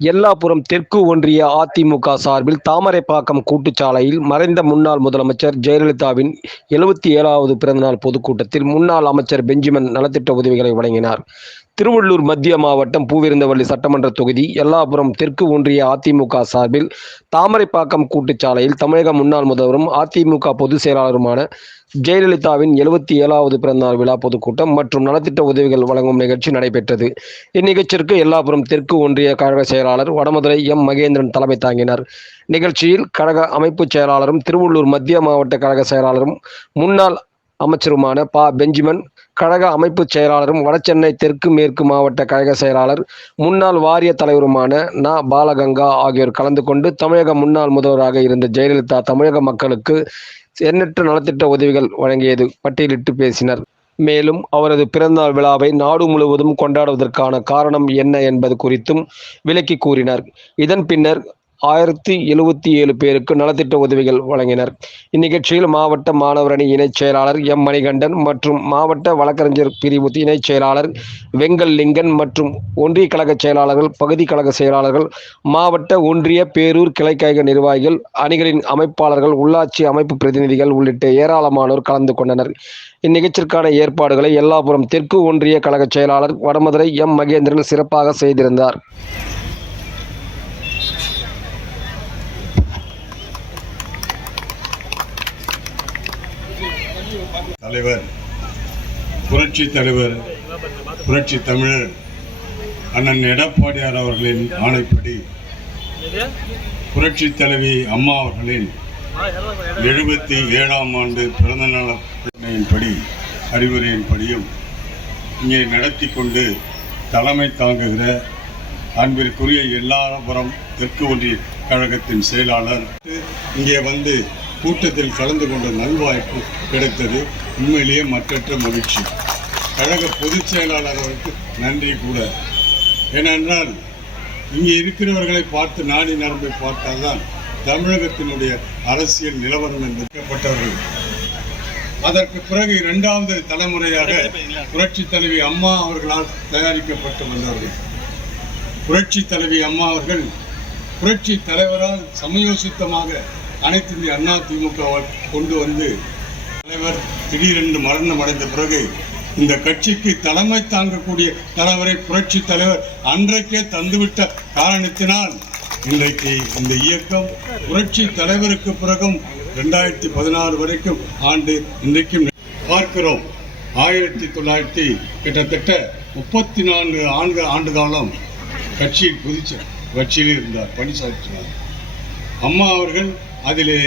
எல்லாபுரம் தெற்கு ஒன்றிய அதிமுக சார்பில் தாமரைப்பாக்கம் கூட்டுச்சாலையில் மறைந்த முன்னாள் முதலமைச்சர் ஜெயலலிதாவின் 77வது பிறந்தநாள் பொதுக்கூட்டத்தில் முன்னாள் அமைச்சர் பெஞ்சமின் நலத்திட்ட உதவிகளை வழங்கினார். திருவள்ளூர் மத்திய மாவட்டம் பூவிருந்தவல்லி சட்டமன்ற தொகுதி எல்லாபுரம் தெற்கு ஒன்றிய அதிமுக சார்பில் தாமரைப்பாக்கம் கூட்டுச்சாலையில் தமிழக முன்னாள் முதல்வரும் அதிமுக பொதுச் செயலாளருமான ஜெயலலிதாவின் 77வது பிறந்தநாள் விழா பொதுக்கூட்டம் மற்றும் நலத்திட்ட உதவிகள் வழங்கும் நிகழ்ச்சி நடைபெற்றது. இந்நிகழ்ச்சிக்கு எல்லாபுரம் தெற்கு ஒன்றிய கழக செயலாளர் வடமதுரை மகேந்திரன் தலைமை தாங்கினார். நிகழ்ச்சியில் கழக அமைப்பு செயலாளரும் திருவள்ளூர் மத்திய மாவட்ட கழக செயலாளரும் முன்னாள் அமைச்சருமான பெஞ்சமின், கழக அமைப்பு செயலாளரும் வடசென்னை தெற்கு மேற்கு மாவட்ட கழக செயலாளர் முன்னாள் வாரிய தலைவருமான பாலகங்கா ஆகியோர் கலந்து கொண்டு தமிழக முன்னாள் முதல்வராக இருந்த ஜெயலலிதா தமிழக மக்களுக்கு எண்ணற்ற நலத்திட்ட உதவிகள் வழங்கியது பட்டியலிட்டு பேசினர். மேலும் அவரது பிறந்தநாள் விழாவை நாடு முழுவதும் கொண்டாடுவதற்கான காரணம் என்ன என்பது குறித்தும் விளக்கி கூறினார். இதன் பின்னர் 1077 பேருக்கு நலத்திட்ட உதவிகள் வழங்கினர். இந்நிகழ்ச்சியில் மாவட்ட மாணவரணி இணைச் செயலாளர் மணிகண்டன் மற்றும் மாவட்ட வழக்கறிஞர் பிரிவு இணைச் செயலாளர் வெங்கல்லிங்கன் மற்றும் ஒன்றிய கழக செயலாளர்கள், பகுதி கழக செயலாளர்கள், மாவட்ட, ஒன்றிய, பேரூர் கிளைக்கழக நிர்வாகிகள், அணிகளின் அமைப்பாளர்கள், உள்ளாட்சி அமைப்பு பிரதிநிதிகள் உள்ளிட்ட ஏராளமானோர் கலந்து கொண்டனர். இந்நிகழ்ச்சிக்கான ஏற்பாடுகளை எல்லாபுரம் தெற்கு ஒன்றிய கழக செயலாளர் வடமதுரை மகேந்திரன் சிறப்பாக செய்திருந்தார். தலைவர், புரட்சி தலைவர், புரட்சி தமிழர் அண்ணன் எடப்பாடியார் அவர்களின் ஆணைப்படி புரட்சி தலைவி அம்மா அவர்களின் 77ஆம் ஆண்டு பிறந்தநாளின்படி அறிவுரையின்படியும் இங்கே நடத்தி கொண்டு தலைமை தாங்குகிற அன்பிற்குரிய எல்லாபுரம் தெற்கு ஒன்றிய கழகத்தின் செயலாளர் இங்கே வந்து கூட்டத்தில் கலந்து கொண்ட நல்வாய்ப்பு கிடைத்தது. உண்மையிலேயே மற்றற்ற மகிழ்ச்சி. கழக பொதுச் செயலாளர் அவருக்கு நன்றி கூட. ஏனென்றால் இங்கே இருக்கிறவர்களை பார்த்து நாடி நரம்பை பார்த்தால்தான் தமிழகத்தினுடைய அரசியல் நிலவரம் என்பது. அதற்கு பிறகு 2வது தலைமுறையாக புரட்சி தலைவி அம்மா அவர்களால் தயாரிக்கப்பட்டு வந்தவர்கள். புரட்சி தலைவி அம்மா அவர்கள் புரட்சி தலைவரால் சமயோசித்தமாக அனைத்து இந்திய அண்ணா திமுகவால் கொண்டு வந்து தலைவர் திடீரென்று மரணம் அடைந்த பிறகு இந்த கட்சிக்கு தலைமை தாங்கக்கூடிய தலைவரை புரட்சி தலைவர் அன்றைக்கே தந்துவிட்ட காரணத்தினால் இன்றைக்கு இந்த இயக்கம் புரட்சி தலைவருக்கு பிறகும் 2016 வரைக்கும் ஆண்டு இன்றைக்கும் பார்க்கிறோம். 1900 கிட்டத்தட்ட 34 ஆண்டு காலம் கட்சியில் இருந்தார், பணிசாற்றினார். அம்மா அவர்கள் அதிலே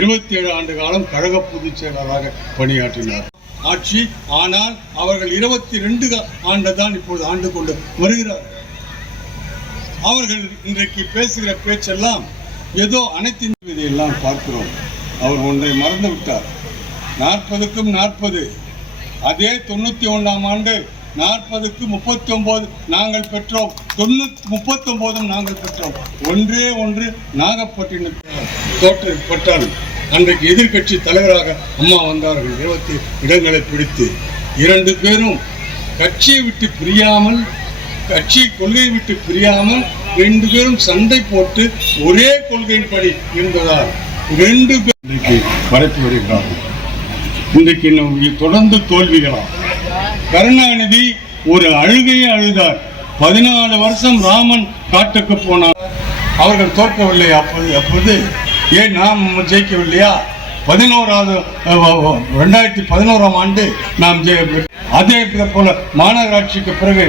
27 ஆண்டு காலம் கழக பொதுச் செயலாளராக பணியாற்றினார். ஆட்சி ஆனால் அவர்கள் 22 ஆண்டு தான் இப்பொழுது ஆண்டு கொண்டு வருகிறார். அவர்கள் இன்றைக்கு பேசுகிற பேச்செல்லாம் ஏதோ அனைத்து இதையெல்லாம் பார்க்கிறோம். அவர் ஒன்றை மறந்து விட்டார். 40க்கும் 40, அதே 91ஆம் ஆண்டு 40க்கு 39 நாங்கள் பெற்றோம், 39ம் நாங்கள் பெற்றோம். ஒன்று நாகப்பட்டினத்தில் தோற்றப்பட்டால் அன்றைக்கு எதிர்கட்சி தலைவராக அம்மா வந்தார்கள். 20 இடங்களை பிடித்து 2 பேரும் கட்சியை விட்டு பிரியாமல், கட்சி கொள்கையை விட்டு பிரியாமல் 2 பேரும் சண்டை போட்டு ஒரே கொள்கையின்படி இருந்ததால் 2 பேர் இன்றைக்கு பரப்பி வருகிறார்கள். இன்றைக்கு தொடர்ந்து தோல்விகளாம். கருணாநிதி ஒரு அழுகையை அழுதார். 14 வருஷம் ராமன் காட்டுக்கு போனார், அவர்கள் தோற்கவில்லை. அப்போது ஏன் நாம் ஜெயிக்கவில்லையா? 2011ஆம் ஆண்டு நாம் அதே போல மாநகராட்சிக்கு பிறகு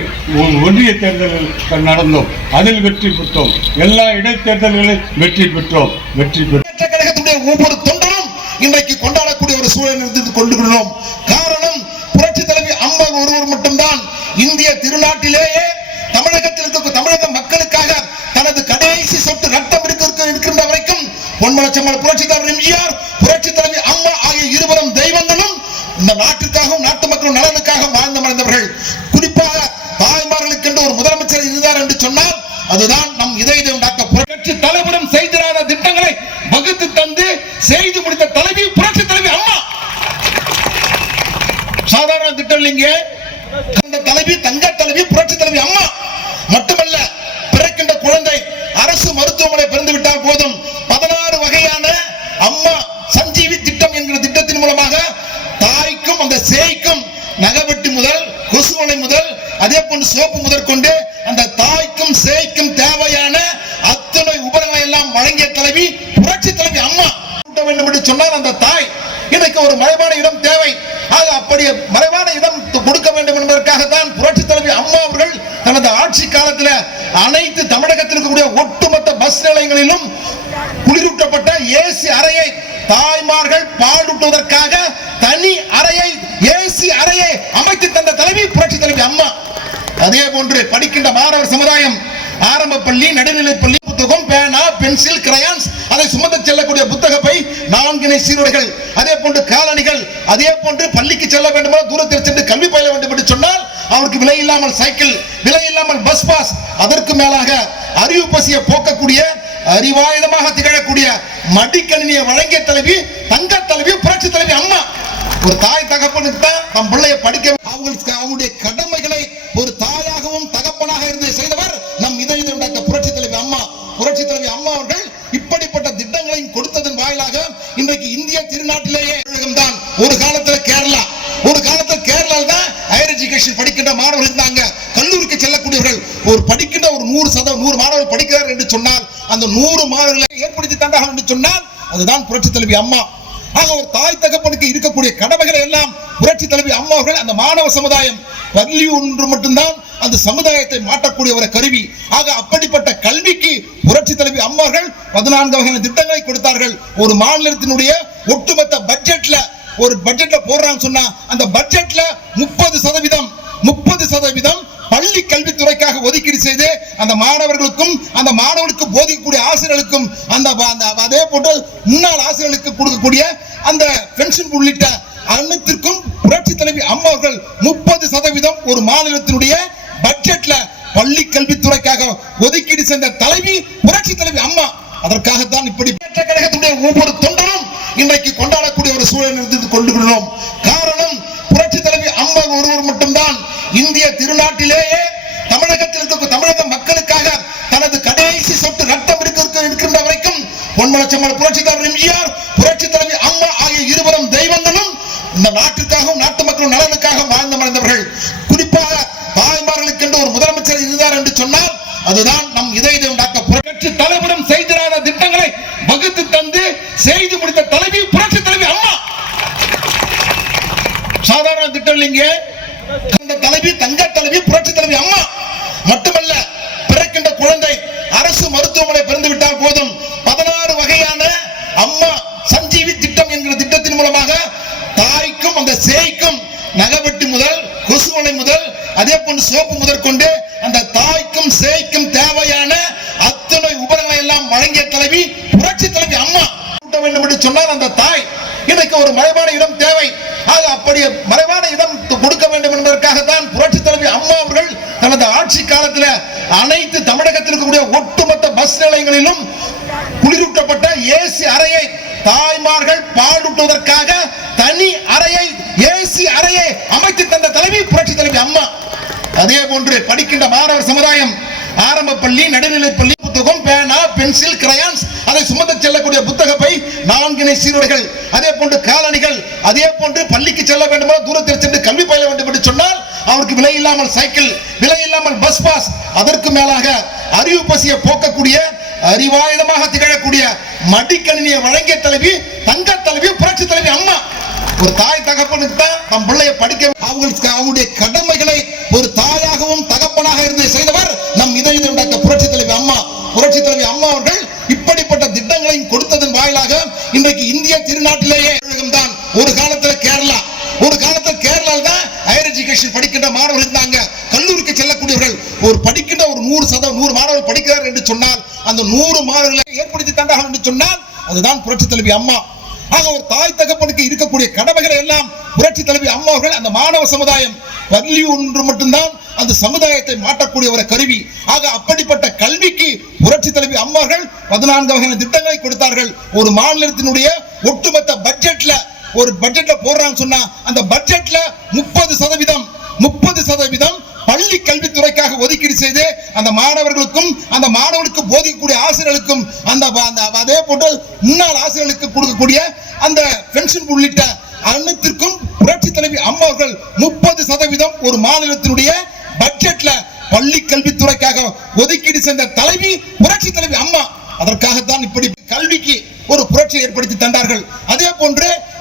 ஒன்றிய தேர்தல்கள் நடந்தோம், அதில் வெற்றி பெற்றோம். எல்லா இடைத்தேர்தல்களிலும் வெற்றி பெற்றோம். ஒவ்வொரு தொண்டரும் இன்றைக்கு கொண்டாடக்கூடிய ஒரு சூழல் இருந்து கொண்டுள்ளோம். காரணம் புரட்சி தலைவி அம்மா ஒருவர் மட்டும்தான் இந்திய திருநாட்டிலேயே தமிழக மக்களுக்காக தனது கடைசி சொட்டு ரத்தம் இருக்கின்ற வரைக்கும் பொன்மனச்செம்மல் புரட்சி தலைவர் எம்ஜிஆர், புரட்சி தலைவி அம்மா ஆகிய இருவரும் தெய்வங்களும் இந்த நாட்டுக்காகவும் நாட்டு மக்களும் நலனுக்காக வாழ்ந்து மறைந்தவர்கள். குறிப்பாக தாய்மார்களுக்கு என்று ஒரு முதலமைச்சர் இருந்தார் என்று சொன்னால் அதுதான் நம் இதயம் டாக்டர் புரட்சி தலைவரும் செய்திராத திட்டங்களை வகுத்து தந்து செய்து முடித்த தலைவி புரட்சி தலைவி அம்மா. சாதாரண திட்டம் இல்லைங்க. தலைவி, தங்க தலைவி, புரட்சி தலைவி அம்மா மட்டுமல்ல, பிறக்கின்ற போன்று சோப்பு முதற்கொண்டு அந்த தாய்க்கும் சேய்க்கும் தேவையான அத்தனை உபகரணங்களை எல்லாம் வழங்கிய தலைவி புரட்சி தலைவி அம்மா. வேண்டும் என்று சொன்னால் அந்த தாய் எனக்கு ஒரு மறைவான இடம் தேவை, அப்படி மறைவான இடம் கொடுக்க வேண்டும் என்பதற்காகத்தான் புரட்சி தலைவி அம்மா அவர்கள் தனது ஆட்சி காலத்தில் அனைத்து தமிழகத்தில் இருக்கக்கூடிய ஒட்டுமொத்த பஸ் நிலையங்களிலும் குளிரூட்டப்பட்ட ஏசி அறையை, தாய்மார்கள் பாலூட்டுவதற்காக தனி அறையை, ஏசி அறையை அமைத்து தந்த தலைவி புரட்சி தலைவி அம்மா. அதே போன்று படிக்கின்ற மாணவர் சமுதாயம் ஆரம்ப பள்ளி, நடுநிலை பள்ளி புத்தகம், பேனா, பென்சில், கிரையான்ஸ், அதை சுமந்து செல்லக்கூடிய புத்தக பை, 4 இணை சீருடைகள், அதே போன்று காலணிகள், அதே போன்று பள்ளிக்கு செல்ல வேண்டுமா, தூரத்தில் சென்று கல்வி பயில வேண்டும் என்று சொன்னால் அவருக்கு விலை இல்லாமல் சைக்கிள், விலை இல்லாமல் பஸ் பாஸ், அதற்கு மேலாக அறிவு பசியை போக்கக்கூடிய, அறிவாயுதமாக திகழக்கூடிய மடிக்கணினியை வழங்கிய தலைவி, தங்க தலைவி புரட்சி தலைவி அம்மா. ஒரு தாய் தகப்பனுக்கு தான் தம் பிள்ளையை படிக்க அவங்களுடைய கடமைகளை ஒரு தாயாகவும் தகப்பனாக இருந்து செய்தவர் நம் இதயம் டாக்டர் புரட்சி தலைவி அம்மா. புரட்சி தலைவி அம்மா அவர்கள் இப்படிப்பட்ட திட்டங்களையும் கொடுத்ததன் வாயிலாக இன்றைக்கு இந்திய திருநாட்டிலேயே தான். ஒரு காலத்தில் கேரளா, ஒரு காலத்தில் கேரளால தான் ஹையர் எஜுகேஷன் படிக்கின்ற மாணவர்கள் இருந்தாங்க, கல்லூரிக்கு செல்லக்கூடியவர்கள். ஒரு படிக்கின்ற ஒரு 100 மாணவர்கள் படிக்கிறார் என்று சொன்னால் அந்த 100 மாணவர்களை ஏற்படுத்தி தந்தார்கள் என்று சொன்னால் அதுதான் புரட்சி தலைவி அம்மா. ஆக ஒரு தாய் தகப்பனுக்கு இருக்கக்கூடிய கடமைகளை எல்லாம் புரட்சி தலைவி அம்மா அவர்கள் அந்த மாணவ சமுதாயம், பள்ளி ஒன்று மட்டும்தான் அந்த சமுதாயத்தை மாற்றக்கூடிய ஒரு கருவி. ஆக அப்படிப்பட்ட கல்விக்கு புரட்சி தலைவி அம்மா அவர்கள் 14 வகையான திட்டங்களை கொடுத்தார்கள். ஒரு மாநிலத்தினுடைய ஒட்டுமொத்த பட்ஜெட்ல, ஒரு பட்ஜெட்ல போடுறான்னு சொன்னா அந்த பட்ஜெட்ல 30% பள்ளி கல்வித்துறைக்காக ஒதுக்கீடு செய்து அந்த மாணவர்களுக்கும் அந்த மாணவர்களுக்கு போதிக்கக்கூடிய ஆசிரியர்களுக்கும் அதே போன்று முன்னாள் ஆசிரியர்களுக்கு கொடுக்கக்கூடிய அந்த பென்ஷன் உள்ளிட்ட அனைத்திற்கும் புரட்சி தலைவி அம்மா அவர்கள் 30% ஒரு மாநிலத்தினுடைய பட்ஜெட்ல பள்ளி கல்வித்துறைக்காக ஒதுக்கீடு செய்த தலைவி புரட்சி தலைவி அம்மா. அதற்காகத்தான் இப்படி கழகத்துடைய ஒவ்வொரு தொண்டரும் இன்றைக்கு கொண்டாடக்கூடிய ஒரு சூழல் இருந்து கொண்டிருக்கிறோம். காரணம் புரட்சி தலைவி அம்மா ஒருவர் மட்டும்தான் இந்திய திருநாட்டிலேயே தமிழகத்தில் இருக்க தமிழக மக்களுக்காக தனது கடைசி சொட்டு ரத்தம் இருக்கின்ற வரைக்கும் பொன்மனச்செம்மல் புரட்சி தலைவர் எம்ஜிஆர், புரட்சி தலைவி அம்மா ஆகிய இருவரும் தெய்வங்களும் இந்த நாட்டிற்காகவும் நாட்டு மக்கள் நலனுக்காக வாழ்ந்து மறைந்தவர்கள். குறிப்பாக தாய்மார்களுக்கு என்று ஒரு முதலமைச்சர் இருந்தார் என்று சொன்னால் அதுதான் நம் இதயம் டாக்டர் புரட்சி தலைவரும் செய்திராத திட்டங்களை வகுத்து தந்து செய்து முடித்த தலைவி புரட்சி தலைவி அம்மா. சாதாரண திட்டம் இல்லைங்க, தலைவி தங்க தலைவி புரட்சி தலைவி அம்மா. மட்டுமல்ல, பிறக்கின்ற குழந்தை அரசு மருத்துவமனை பிறந்து விட்டால் போதும் 16 வகையான அம்மா சஞ்சீவி திட்டம் என்கிற திட்டத்தின் மூலமாக தாய்க்கும் அந்த சேய்க்கும் நகவெட்டி முதல் கொசுவலை முதல் அதே போன்று சோப்பு முதற்கொண்டு அந்த தாய்க்கும் சேய்க்கும் தேவையான அத்தனை உபகரணங்களை எல்லாம் வழங்கிய தலைவி புரட்சி தலைவி அம்மா. வேண்டும் என்று சொன்னால் அந்த தாய் எனக்கு ஒரு மறைவான இடம் தேவை, அப்படி மறைவான இடம் கொடுக்க வேண்டும் என்பதற்காகத்தான் புரட்சி தலைவி அம்மா அவர்கள் தனது ஆட்சி காலத்தில் அனைத்து தமிழகத்தில் இருக்கக்கூடிய ஒட்டுமொத்த பஸ் நிலையங்களிலும் குளிரூட்டப்பட்ட ஏசி அறையை, தாய்மார்கள் பாலூட்டுவதற்காக தனி அறையை, ஏசி அறையை அமைத்து தந்த தலைவி புரட்சி தலைவி அம்மா. அதே போன்று படிக்கின்ற மாணவர் சமுதாயம் ஆரம்ப பள்ளி, நடுநிலை பள்ளி புத்தகம், பேனா, பென்சில், கிரையான்ஸ், அதை சுமந்து செல்லக்கூடிய புத்தக பை, 4 இணை சீருடைகள், அதே போன்று காலணிகள், அதே போன்று பள்ளிக்கு செல்ல வேண்டுமா, தூரத்தில் சென்று கல்வி பயில வேண்டும் என்று சொன்னால் அவருக்கு விலை இல்லாமல் சைக்கிள், விலை இல்லாமல் பஸ் பாஸ், அதற்கு மேலாக அறிவு பசியை போக்கக்கூடிய, அறிவாயுதமாக திகழக்கூடிய மடிக்கணினியை வழங்கிய தலைவி, தங்க தலைவி புரட்சி தலைவி அம்மா. ஒரு தாய் தகப்பனுக்கு தான் தம் பிள்ளையை படிக்க அவங்களுடைய கடமைகளை ஒரு தாயாகவும் தகப்பனாக இருந்து செய்தவர் நம் இதயம் டாக்டர் புரட்சி தலைவி அம்மா. புரட்சி தலைவி அம்மா அவர்கள் இப்படிப்பட்ட திட்டங்களையும் கொடுத்ததன் வாயிலாக இன்றைக்கு இந்திய திருநாட்டிலேயே தான். ஒரு காலத்தில் கேரளா, ஒரு காலத்தில் கேரளால தான் ஹையர் எஜுகேஷன் படிக்கின்ற மாணவர்கள் இருந்தாங்க, கல்லூரிக்கு செல்லக்கூடியவர்கள். ஒரு படிக்கின்ற ஒரு 100 மாணவர்கள் படிக்கிறார் என்று சொன்னால் அந்த 100 மாணவர்களை ஏற்படுத்தி தந்தார்கள் என்று சொன்னால் அதுதான் புரட்சி தலைவி அம்மா. ஆக ஒரு தாய் தகப்பனுக்கு இருக்கக்கூடிய கடமைகளை எல்லாம் புரட்சி தலைவி அம்மா அவர்கள் அந்த மாணவ சமுதாயம், பள்ளி ஒன்று மட்டும்தான் அந்த சமுதாயத்தை மாற்றக்கூடிய ஒரு கருவி. ஆக அப்படிப்பட்ட கல்விக்கு புரட்சி தலைவி அம்மா அவர்கள் 14 வகையான திட்டங்களை கொடுத்தார்கள். ஒரு மாநிலத்தினுடைய ஒட்டுமொத்த பட்ஜெட்ல, ஒரு பட்ஜெட்ல போடுறான்னு சொன்னா அந்த பட்ஜெட்ல 30% பள்ளி கல்வித்துறைக்காக ஒதுக்கீடு செய்து அந்த மாணவர்களுக்கும் அந்த மாணவர்களுக்கு போதிக்கக்கூடிய ஆசிரியர்களுக்கும் அதே போன்று முன்னாள் ஆசிரியர்களுக்கு கொடுக்கக்கூடிய அந்த பென்ஷன் உள்ளிட்ட அனைத்திற்கும் புரட்சி தலைவி அம்மா அவர்கள் 30% ஒரு மாநிலத்தினுடைய பட்ஜெட்ல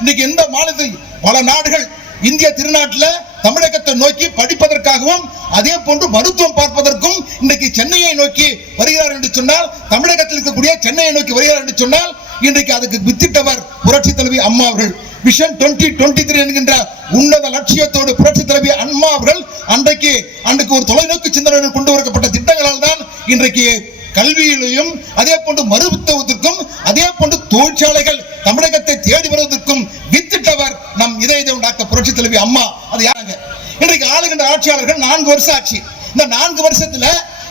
இன்னைக்கு எந்த மாநிலத்தில் பல நாடுகள் இந்திய திருநாட்டில் தமிழகத்தை நோக்கி படிப்பதற்காகவும் அதே போன்று மருத்துவம் பார்ப்பதற்கும் இன்றைக்கு சென்னையை நோக்கி வருகிறார் என்று சொன்னால், தமிழகத்தில் இருக்கக்கூடிய சென்னையை நோக்கி வருகிறார் என்று சொன்னால், இன்றைக்கு அதுக்கு வித்திட்டவர் புரட்சி தலைவி அம்மா அவர்கள். விஷன் 2023 என்கின்ற உன்னத லட்சியத்தோடு புரட்சி தலைவி அம்மா அவர்கள் அன்றைக்கு ஒரு தொலைநோக்கு சிந்தனை கொண்டு வரப்பட்ட திட்டங்களால் தான் இன்றைக்கு கல்வியிலையும் அதே போன்று மருத்துவத்திற்கும் அதே போன்று தொழிற்சாலைகள் தமிழகத்தை தேடி வருவதற்கும் வித்திட்டவர் நம் இதய டாக்டர் புரட்சி தலைவி அம்மா. அது யாருங்க? இன்றைக்கு ஆளுகின்ற ஆட்சியாளர்கள் 4 வருஷம் ஆட்சி. இந்த 4 வருஷத்துல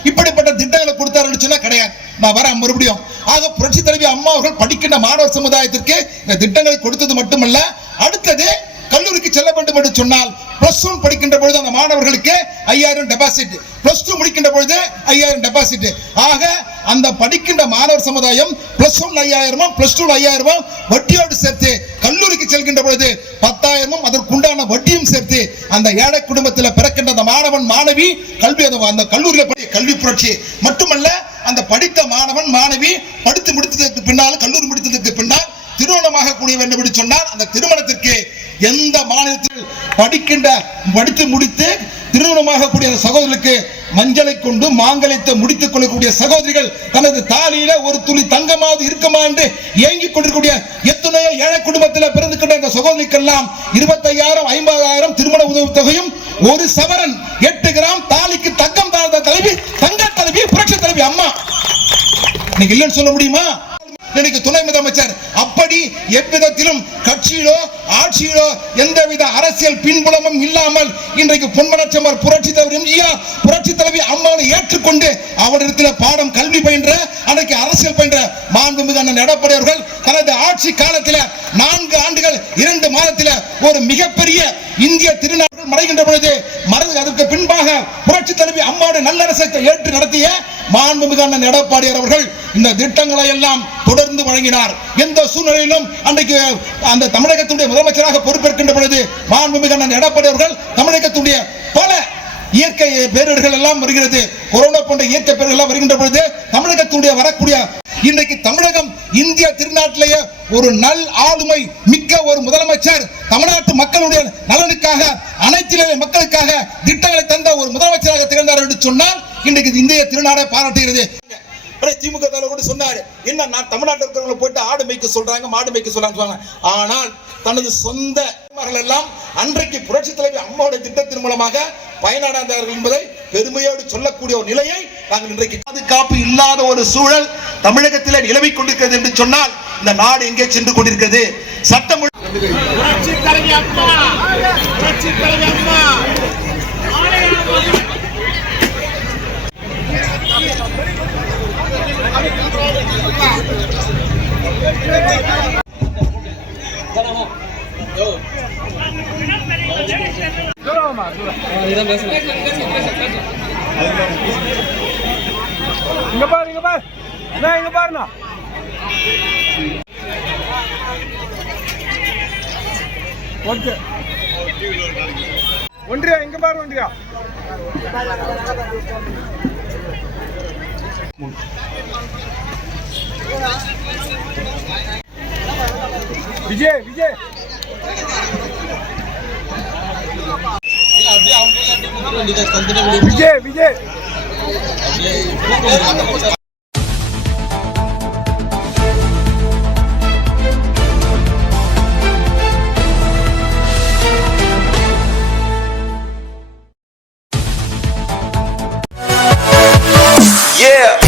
இப்படிப்பட்ட திட்டங்களை கொடுத்தாருன்னு சொன்னா கிடையாது. நான் வரேன் மறுபடியும். ஆக புரட்சி தலைவி அம்மா அவர்கள் படிக்கின்ற மாணவர் சமுதாயத்திற்கு இந்த திட்டங்களை கொடுத்தது மட்டுமல்ல, அடுத்தது கல்லூரிக்கு செல்ல வேண்டும் என்று சொன்னால் +1 படிக்கின்ற பொழுது அந்த மாணவர்களுக்கு 5000 டெபாசிட், +2 முடிக்கின்ற பொழுது 5000 டெபாசிட். ஆக அந்த படிக்கின்ற மாணவர் சமுதாயம் +1 5000, +2 5000 வட்டியோடு சேர்த்து கல்லூரிக்கு செல்கின்ற பொழுது 10,000 அதற்குண்டான வட்டியும் சேர்த்து அந்த ஏழை குடும்பத்தில் பிறக்கின்ற அந்த மாணவன் மாணவி அந்த கல்லூரியில் கல்வி புரட்சி மட்டுமல்ல, அந்த படித்த மாணவன் மாணவி படித்து முடித்ததற்கு பின்னால் கல்லூரி முடித்ததற்கு பின்னால் திருமணமாக கூடிய வேண்டும் என்று சொன்னால், அந்த திருமணத்திற்கு எந்த மாநிலத்தில் படித்து முடித்து திருமணமாக கூடிய சகோதரர்களுக்கு மஞ்சளை கொண்டு மாங்கல்யத்தை முடித்துக் கொள்ளக்கூடிய சகோதரிகள் தனது தாலியில ஒரு துளி தங்கமாவது இருக்குமா என்று ஏங்கிக் கொண்டிருக்கூடிய எத்தனையோ ஏழை குடும்பத்தில் பிறந்துகின்ற இந்த சகோதரிக்கெல்லாம் 25,000 50,000 திருமண உதவி தொகையும் 1 சவரன் 8 கிராம் தாலிக்கு தங்கம் தாழ்ந்த தலைவி தங்க தலைவி புரட்சி தலைவி அம்மா. இன்னைக்கு இல்லைன்னு சொல்ல முடியுமா? இன்னைக்கு துணை முதலமைச்சர் அப்படி எவ்விதத்திலும் கட்சியிலோ ஆட்சியிலோ எந்தவித அரசியல் பின்புலமும் இல்லாமல் இன்றைக்கு பொன்மனச்செம்மல் புரட்சி தலைவர் எம்ஜிஆர் புரட்சி தலைவி அம்மாவை ஏற்றுக்கொண்டு அவரிடத்தில் பாடம் கல்வி பயின்ற அன்றைக்கு அரசியல் பயின்ற மாண்புமிகு அண்ணன் எடப்பாடி அவர்கள் தனது ஆட்சி காலத்தில் 4 ஆண்டுகள் 2 மாதத்தில் ஒரு மிகப்பெரிய இந்திய திருநாட்கள் மறைகின்ற பொழுது அதற்கு பின்பாக புரட்சி தலைவி அம்மாவுடைய நல்லரசத்தை ஏற்று நடத்திய மாண்புமிகு அண்ணன் எடப்பாடி அவர்கள் இந்த திட்டங்களை எல்லாம் தொடர்ந்து வழங்கினார். எந்த சூழ்நிலையிலும் அன்றைக்கு அந்த தமிழகத்துடைய முதலமைச்சராக பொறுப்பேற்கின்ற பொழுது மாண்புமிகு அண்ணன் எடப்பாடி அவர்கள் தமிழகத்துடைய பல இயற்கை பேரிடர்கள் எல்லாம் வருகிறது, கொரோனா போன்ற இயற்கை பேரிடர்கள் எல்லாம் வருகின்ற பொழுது தமிழகத்துடைய வரக்கூடிய இன்றைக்கு தமிழகம் இந்திய திருநாட்டிலேயே ஒரு நல் ஆளுமை மிக்க ஒரு முதலமைச்சர், தமிழ்நாட்டு மக்களுடைய நலனுக்காக அனைத்து மக்களுக்காக திட்டங்களை தந்த ஒரு முதலமைச்சராக திகழ்ந்தார் என்று சொன்னால் இன்றைக்கு இந்திய திருநாடை பாராட்டுகிறது. திமுக தலைவர் கூட சொன்னாரு, என்ன நான் தமிழ்நாட்டில் இருக்கிறவங்களை போயிட்டு ஆடு மேய்க்க சொல்றாங்க மாடு மேய்க்க சொல்றாங்க. ஆனால் தனது சொந்த எல்லாம் அன்றைக்கு புரட்சி தலைவி அம்மாவுடைய திட்டத்தின் மூலமாக பயனடைந்தார்கள் என்பதை பெருமையோடு சொல்லக்கூடிய ஒரு நிலையை நாங்கள் இன்றைக்கு பாதுகாப்பு இல்லாத ஒரு சூழல் தமிழகத்தில் நிலவிக் கொண்டிருக்கிறது என்று சொன்னால் இந்த நாடு எங்கே சென்று கொண்டிருக்கிறது? சட்டம் புரட்சி தலைவி அம்மா புரட்சி தலைவி அம்மா இங்க பாருண்ணா. ஒன்றியா இங்க பாரு ஒன்றியா. விஜய் விஜய் விஜய் விஜய் Yeah.